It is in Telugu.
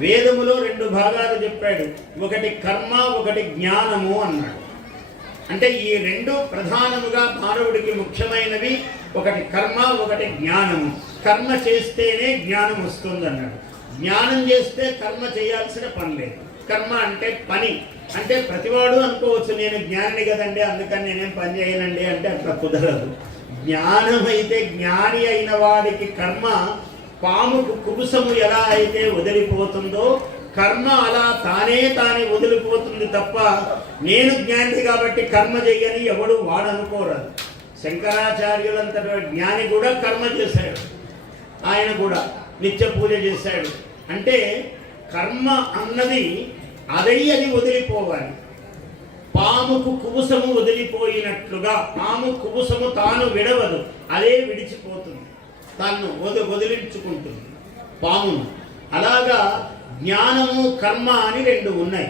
వేదములో రెండు భాగాలు చెప్పాడు. ఒకటి కర్మ, ఒకటి జ్ఞానము అన్నాడు. అంటే ఈ రెండు ప్రధానముగా మానవుడికి ముఖ్యమైనవి. ఒకటి కర్మ, ఒకటి జ్ఞానము. కర్మ చేస్తేనే జ్ఞానం వస్తుంది అన్నాడు. జ్ఞానం చేస్తే కర్మ చేయాల్సిన పని లేదు. కర్మ అంటే పని. అంటే ప్రతివాడు అనుకోవచ్చు, నేను జ్ఞాని కదండి అందుకని నేనేం పని చేయనండి అంటే అట్లా కుదరదు. జ్ఞానం అయితే జ్ఞాని అయిన వాడికి కర్మ పాముకు కుబుసము ఎలా అయితే వదిలిపోతుందో కర్మ అలా తానే వదిలిపోతుంది తప్ప నేను జ్ఞాని కాబట్టి కర్మ చెయ్యని ఎవడు వాడనుకోరాదు. శంకరాచార్యులంతటి జ్ఞాని కూడా కర్మ చేశాడు. ఆయన కూడా నిత్య పూజ చేశాడు. అంటే కర్మ అన్నది అది వదిలిపోవాలి. పాముకు కుబుసము వదిలిపోయినట్లుగా పాము కుబుసము తాను విడవదు, అదే విడిచిపోతుంది, తాను వదిలించుకుంటుంది పామును. అలాగా జ్ఞానము కర్మ అని రెండు ఉన్నాయి.